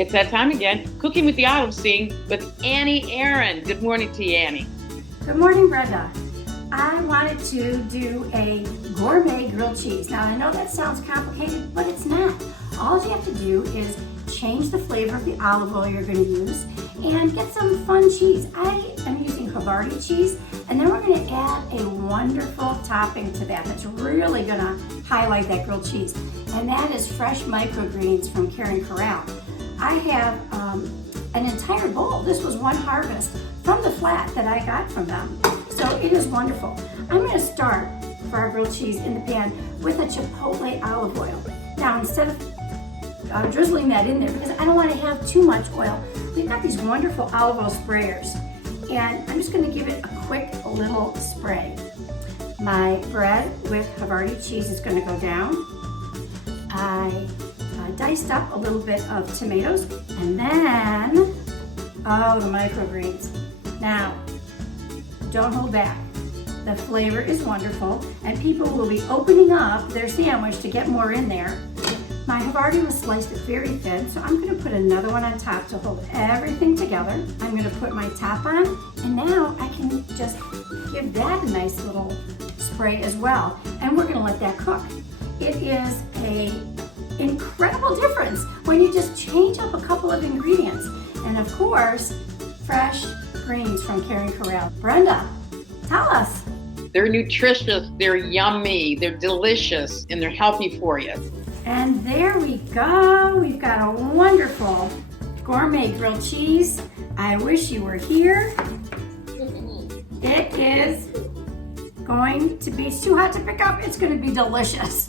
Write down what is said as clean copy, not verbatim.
It's that time again, Cooking with the Olive Scene with Annie Aaron. Good morning to you, Annie. Good morning, Brenda. I wanted to do a gourmet grilled cheese. Now, I know that sounds complicated, but it's not. All you have to do is change the flavor of the olive oil you're going to use and get some fun cheese. I am using Havarti cheese, and then we're going to add a wonderful topping to that that's really going to highlight that grilled cheese, and that is fresh microgreens from Caring Corral. I have an entire bowl. This was one harvest from the flat that I got from them. So it is wonderful. I'm going to start for our grilled cheese in the pan with a chipotle olive oil. Now, instead of drizzling that in there, because I don't want to have too much oil, we've got these wonderful olive oil sprayers. And I'm just going to give it a quick little spray. My bread with Havarti cheese is going to go down. I diced up a little bit of tomatoes, and then, the microgreens. Now, don't hold back. The flavor is wonderful, and people will be opening up their sandwich to get more in there. My Havarti was sliced very thin, so I'm going to put another one on top to hold everything together. I'm going to put my top on, and now I can just give that a nice little spray as well. And we're going to let that cook. It is an incredible difference when you just change up a couple of ingredients. And of course, fresh greens from Caring Corral. Brenda, tell us. They're nutritious, they're yummy, they're delicious, and they're healthy for you. And there we go. We've got a wonderful gourmet grilled cheese. I wish you were here. It is going to be, it's too hot to pick up. It's going to be delicious.